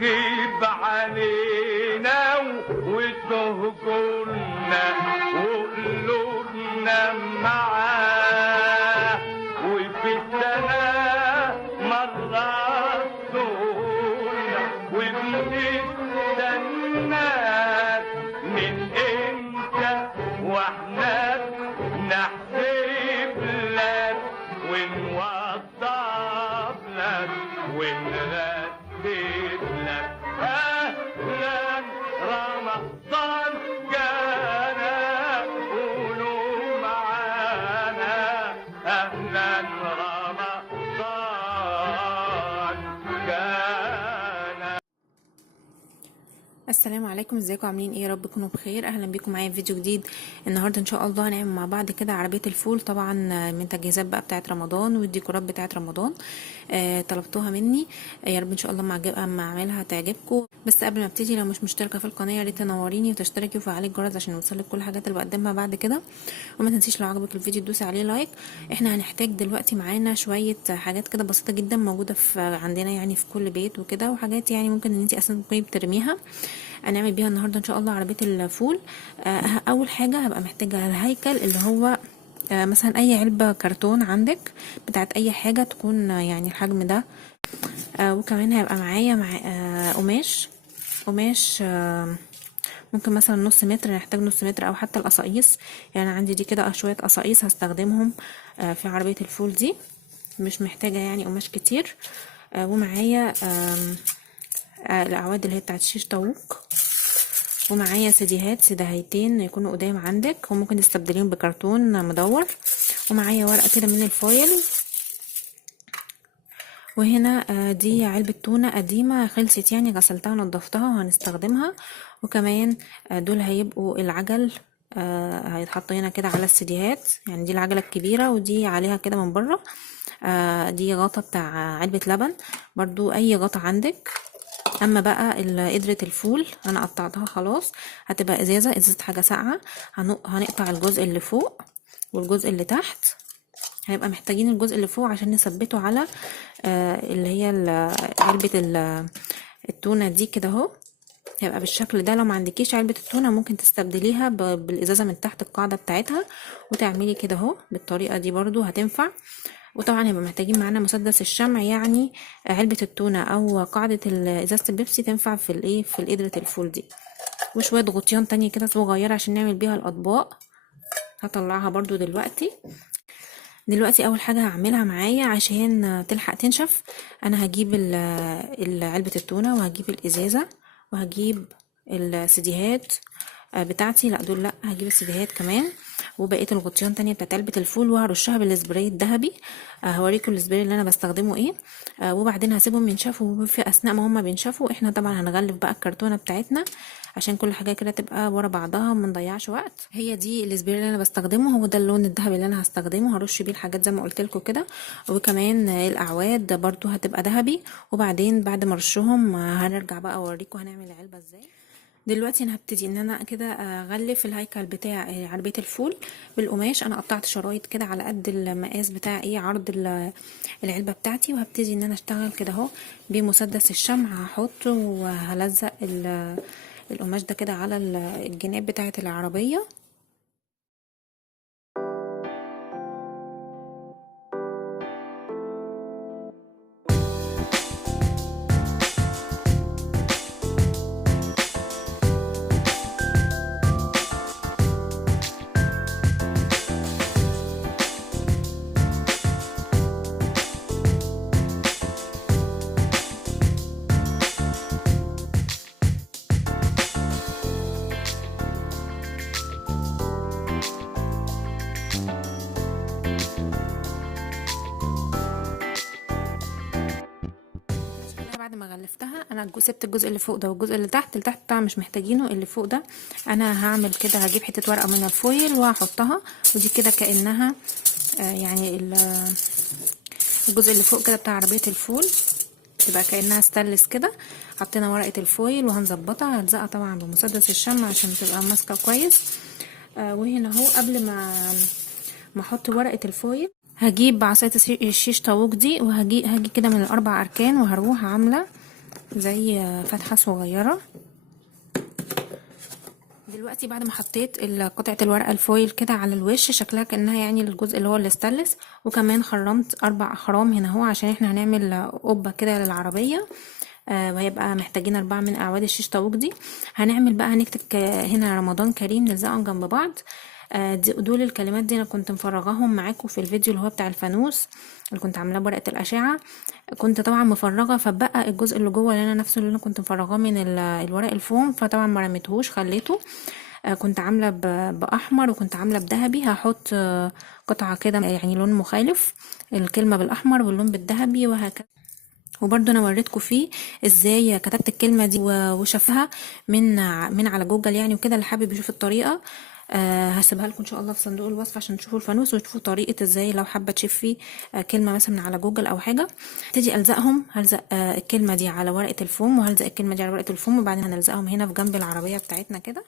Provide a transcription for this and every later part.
وتغيب علينا وتهجرنا وقلوبنا معاه، وفي السنة مرة تزورنا وبنستناك من امتى واحنا نحسب لك ونوضب لك ونرتب لك. اهلا رمضان جانا، قولوا معانا اهلا رمضان جانا. السلام عليكم، ازيكم عاملين ايه؟ يا رب تكونوا بخير. اهلا بيكم معايا في فيديو جديد. النهارده ان شاء الله هنعمل مع بعض كده عربيه الفول، طبعا من تجهيزات بقى بتاعه رمضان والديكورات بتاعه رمضان. طلبتوها مني. يا رب ان شاء الله اما اعملها تعجبكم. بس قبل ما ابتدي، لو مش مشتركه في القناه يا ريت تنوريني وتشتركي وفعلي الجرس عشان يوصلك كل الحاجات اللي بقدمها بعد كده. وما تنسيش لو عجبك الفيديو تدوسي عليه لايك. احنا هنحتاج دلوقتي معانا شويه حاجات كده بسيطه جدا موجوده في عندنا يعني في كل بيت وكده، وحاجات يعني ممكن ان انت اصلا تكوني بترميها. هنعمل بيها النهارده ان شاء الله عربيه الفول. اول حاجه هبقى محتاجه الهيكل، اللي هو مثلا اي علبه كرتون عندك بتاعت اي حاجه تكون يعني الحجم ده. وكمان هيبقى معايا قماش ممكن مثلا نص متر، نحتاج نص متر او حتى القصاقيس. يعني عندي دي كده شويه قصاقيس هستخدمهم في عربيه الفول دي، مش محتاجه يعني قماش كتير. ومعايا الاعواد اللي هي بتاعت شيش طاووق، ومعايا سداهيتين يكونوا قدام عندك، وممكن تستبدليهم بكرتون مدور. ومعايا ورقه كده من الفويل. وهنا دي علبه تونه قديمه خلصت، يعني غسلتها ونضفتها وهنستخدمها. وكمان دول هيبقوا العجل، هيتحط هنا كده على السديهات. يعني دي العجله الكبيره ودي عليها كده من بره. دي غطا بتاع علبه لبن، برضو اي غطا عندك. اما بقى قدرة الفول انا قطعتها خلاص، هتبقى ازازة حاجة ساقعة. هنقطع الجزء اللي فوق والجزء اللي تحت. هنبقى محتاجين الجزء اللي فوق عشان نثبته على اللي هي علبة التونة دي كده اهو. هيبقى بالشكل ده. لو ما عندكيش علبة التونة ممكن تستبدليها بالازازة من تحت القاعدة بتاعتها وتعملي كده اهو بالطريقة دي، برضو هتنفع. وطبعا هيبقى محتاجين معانا مسدس الشمع، يعني علبة التونة او قاعدة ازازة البيبسي تنفع في قدرة الفول دي. وشوية غطيان تانية كده صغيرة عشان نعمل بيها الاطباق. هطلعها برضو دلوقتي. اول حاجة هعملها معايا عشان تلحق تنشف، انا هجيب علبة التونة، وهجيب الازازة، وهجيب السديهات بتاعتي. لا دول لا، هجيب السديهات كمان وبقيه الغطيان تانية بتاعت علبه الفول، وهرشها بالسبراي الذهبي. هوريكم السبراي اللي انا بستخدمه ايه. وبعدين هسيبهم ينشفوا. في اثناء ما هما بينشفوا احنا طبعا هنغلف بقى الكرتونه بتاعتنا عشان كل حاجه كده تبقى ورا بعضها وما نضيعش وقت. هي دي السبراي اللي انا بستخدمه، هو ده اللون الذهبي اللي انا هستخدمه. هرش بيه الحاجات زي ما قلت لكم كده. وكمان الاعواد برضو هتبقى ذهبي. وبعدين بعد ما ارشهم هنرجع بقى اوريكم هنعمل العلبه ازاي. دلوقتي انا هبتدي ان انا كده اغلف الهيكل بتاع عربيه الفول بالقماش. انا قطعت شرايط كده على قد المقاس بتاع عرض العلبه بتاعتي، وهبتدي ان انا اشتغل كده اهو بمسدس الشمع. هحط وهلزق القماش ده كده على الجناب بتاعه العربيه. بعد ما غلفتها انا سبت الجزء اللي فوق ده والجزء اللي تحت. اللي تحت طبعا مش محتاجينه، اللي فوق ده انا هعمل كده. هجيب حته ورقه من الفويل وهحطها، ودي كده كانها يعني الجزء اللي فوق كده بتاع عربيه الفول تبقى كانها ستانلس كده. حطينا ورقه الفويل وهنظبطها. هلزقها طبعا بمسدس الشمع عشان تبقى ماسكه كويس. وهنا اهو قبل ما احط ورقه الفويل هجيب عصايه الشيش طاووق دي، وهجي كده من الاربع اركان، وهروح عامله زي فتحة صغيرة. دلوقتي بعد ما حطيت قطعة الورقة الفويل كده على الوش، شكلها كأنها يعني الجزء اللي هو الاستانلس، وكمان خرمت 4 أخرام هنا اهو عشان احنا هنعمل قبة كده للعربية. وهيبقى محتاجين 4 من أعواد الشيش طاووق دي. هنعمل بقى هنكتب هنا رمضان كريم، نلزقهم جنب بعض. دول الكلمات دي انا كنت مفرغاهم معاكم في الفيديو اللي هو بتاع الفانوس اللي كنت عاملاه بورقه الاشعه. كنت طبعا مفرغه، فبقى الجزء اللي جوه اللي انا نفسه اللي انا كنت مفرغاه من الورق الفوم، فطبعا ما رميتهوش خليته. كنت عامله باحمر وكنت عامله بذهبي. هحط قطعه كده يعني لون مخالف، الكلمه بالاحمر واللون بالذهبي وهكذا. وبرضو انا وريتكم فيه ازاي كتبت الكلمه دي وشافها من على جوجل يعني وكده. اللي حابب يشوف الطريقه هسيبها لكم ان شاء الله في صندوق الوصف عشان تشوفوا الفانوس وتشوفوا طريقه ازاي لو حابه تشوفي كلمه مثلا من على جوجل او حاجه. هبتدي الزقهم، هلزق الكلمه دي على ورقه الفوم، وهلزق الكلمه دي على ورقه الفوم، وبعدين هنلزقهم هنا في جنب العربيه بتاعتنا كده.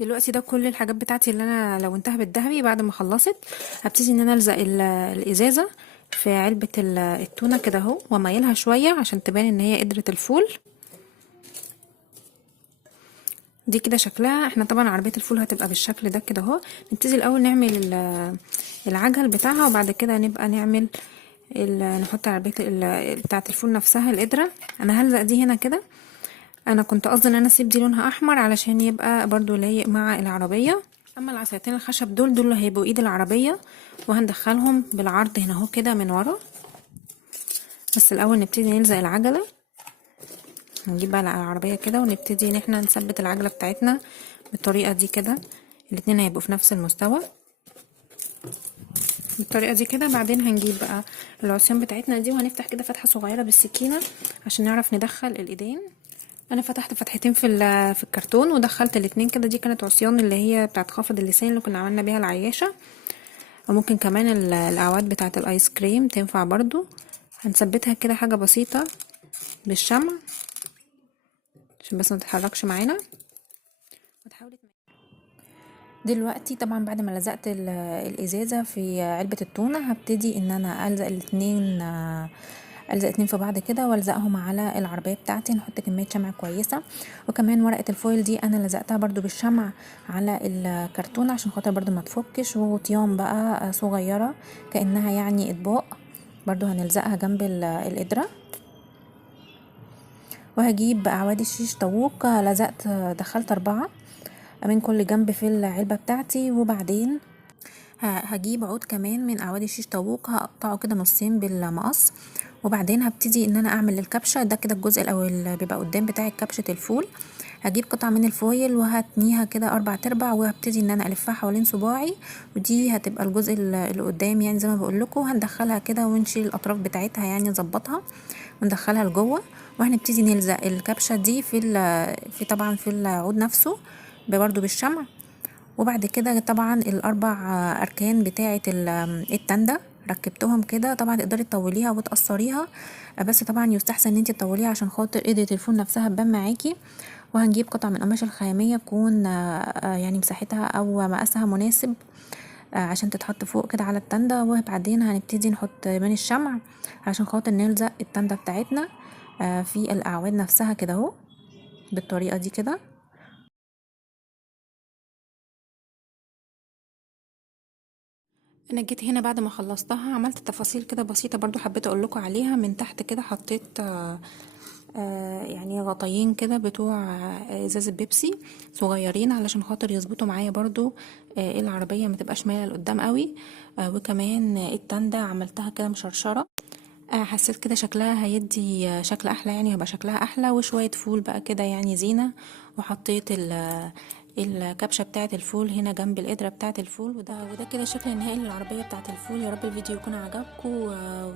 دلوقتي ده كل الحاجات بتاعتي اللي انا لونتها بالذهبي. بعد ما خلصت هبتدي ان انا الزق الازازه في علبه التونه كده اهو، واميلها شويه عشان تبان ان هي قدره الفول دي كده شكلها. احنا طبعا عربيه الفول هتبقى بالشكل ده كده اهو. نبتدي الاول نعمل العجل بتاعها، وبعد كده نبقى نعمل نحط عربيه بتاعه الفول نفسها القدره. انا هلزق دي هنا كده. انا كنت قصدي ان انا اسيب دي لونها احمر علشان يبقى برضو لايق مع العربيه. اما العصايتين الخشب دول اللي هيبقوا ايد العربيه، وهندخلهم بالعرض هنا اهو كده من ورا. بس الاول نبتدي نلزق العجله، نجيب بقى العربيه كده ونبتدي ان احنا نثبت العجله بتاعتنا بالطريقه دي كده. الاتنين هيبقوا في نفس المستوى بالطريقه دي كده. بعدين هنجيب بقى العصيان بتاعتنا دي وهنفتح كده فتحه صغيره بالسكينه عشان نعرف ندخل الايدين. انا فتحت فتحتين في الكرتون ودخلت الاتنين كده. دي كانت عصيان اللي هي بتاعت خافض اللسان اللي كنا عملنا بيها العياشه، وممكن كمان الاعواد بتاعت الايس كريم تنفع برضو. هنثبتها كده حاجه بسيطه بالشمع عشان بس ما تتحركش معانا. دلوقتي طبعا بعد ما لزقت الازازه في علبه التونه، هبتدي ان انا الزق اتنين في بعض كده والزقهم على العربيه بتاعتي. نحط كميه شمع كويسه، وكمان ورقه الفويل دي انا لزقتها برضو بالشمع على الكرتون عشان خاطر برضو ما تفكش. وغطيان بقى صغيره كانها يعني اطباق برضو هنلزقها جنب القدره. وهجيب اعواد الشيش طاووق، دخلت 4 من كل جنب في العلبه بتاعتي. وبعدين هجيب عود كمان من اعواد الشيش طاووق، هقطعه كده نصين بالمقص. وبعدين هبتدي ان انا اعمل الكبشه ده كده الجزء الاول اللي بيبقى قدام بتاعي كبشه الفول. هجيب قطعه من الفويل وهتنيها كده 4/4 وهبتدي ان انا الفها حوالين صباعي، ودي هتبقى الجزء اللي قدام يعني زي ما بقول لكم. هندخلها كده ونشيل الاطراف بتاعتها يعني نظبطها وندخلها لجوه. وهنبتدي نلزق الكبشه دي في طبعا في العود نفسه برضو بالشمع. وبعد كده طبعا ال4 اركان بتاعه التندة ركبتهم كده. طبعا تقدري تطوليها وتقصريها، بس طبعا يستحسن ان انت تطوليها عشان خاطر قدرة الفول نفسها تبان معاكي. وهنجيب قطعه من قماش الخياميه تكون يعني مساحتها او مقاسها مناسب عشان تتحط فوق كده على التندة. وبعدين هنبتدي نحط من الشمع عشان خاطر نلزق التندة بتاعتنا في الاعواد نفسها كده اهو بالطريقه دي كده. انا جيت هنا بعد ما خلصتها عملت تفاصيل كده بسيطه برضو حبيت اقول لكم عليها. من تحت كده حطيت يعني غطيين كده بتوع ازازه بيبسي صغيرين علشان خاطر يظبطوا معايا برضو العربيه ما تبقاش مايله لقدام قوي. وكمان التندة عملتها كده مشرشره. حسيت كده شكلها هيدي شكل احلى يعني هيبقى شكلها احلى. وشويه فول بقى كده يعني زينه. وحطيت الكبشه بتاعه الفول هنا جنب القدره بتاعه الفول. وده كده الشكل النهائي للعربيه بتاعه الفول. يا رب الفيديو يكون عجبكم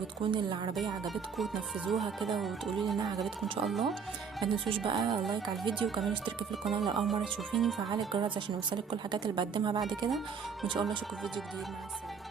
وتكون العربيه عجبتكم وتنفذوها كده وتقولوا لي انها عجبتكم ان شاء الله. ما تنسوش بقى لايك على الفيديو وكمان اشتركي في القناه لو اول مره تشوفيني وفعلي الجرس عشان يوصلك كل الحاجات اللي بقدمها بعد كده. وان شاء الله اشوفكم في فيديو جديد. مع السلامه.